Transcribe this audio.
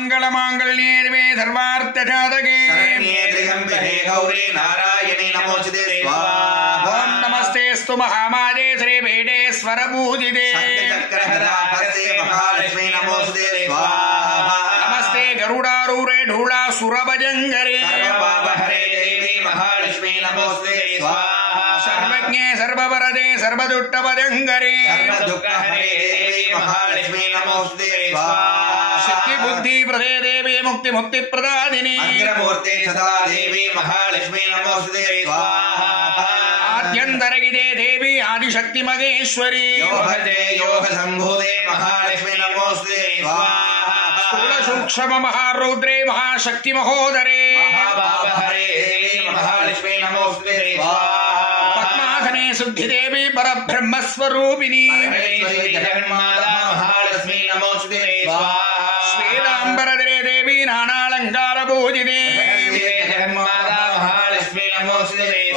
मंगलमांगल्ये सर्वार्थसाधके शरण्ये त्र्यंबके गौरी नारायणी नमोस्तुते स्वाहा। ओम नमस्तेस्तु महामाये श्रीवेदेश्वर पूजिते शक्तिचक्रहस्ते महालक्ष्मी नमोस्तुते स्वाहा। नमस्ते गरुडारूढे ढूढासुरभजङ्करे सर्वपापहरे देवी महालक्ष्मी नमोस्तुते स्वाहा। सर्वज्ञे सर्ववरदे सर्वदुष्टभजङ्करे सर्वदुःखहरे देवी महालक्ष्मी नमोस्तुते स्वाहा। शक्ति बुद्धि प्रदे देवी मुक्ति मुक्ति प्रदादिनी अग्रमूर्ते सदा देवी महालक्ष्मी नमोस्तुते स्वाहा। आद्यन्तरगिदे देवी आदिशक्ति महेश्वरी योगते योग संभूते महालक्ष्मी नमोस्तुते स्वाहा। स्थूल सूक्ष्म महारुद्रे महाशक्ति महोदरे महाभावहरे देवी महालक्ष्मी नमोस्तुते स्वाहा। पद्मासने शुद्धि देवी परब्रह्म स्वरूपिणी परमेश्वरी जगन्माता महालक्ष्मी नमोस्तुते स्वाहा। श्वेतांबरधरे देवी नानालंकार पूजिते जगन्माता महालक्ष्मी नमोस्तुते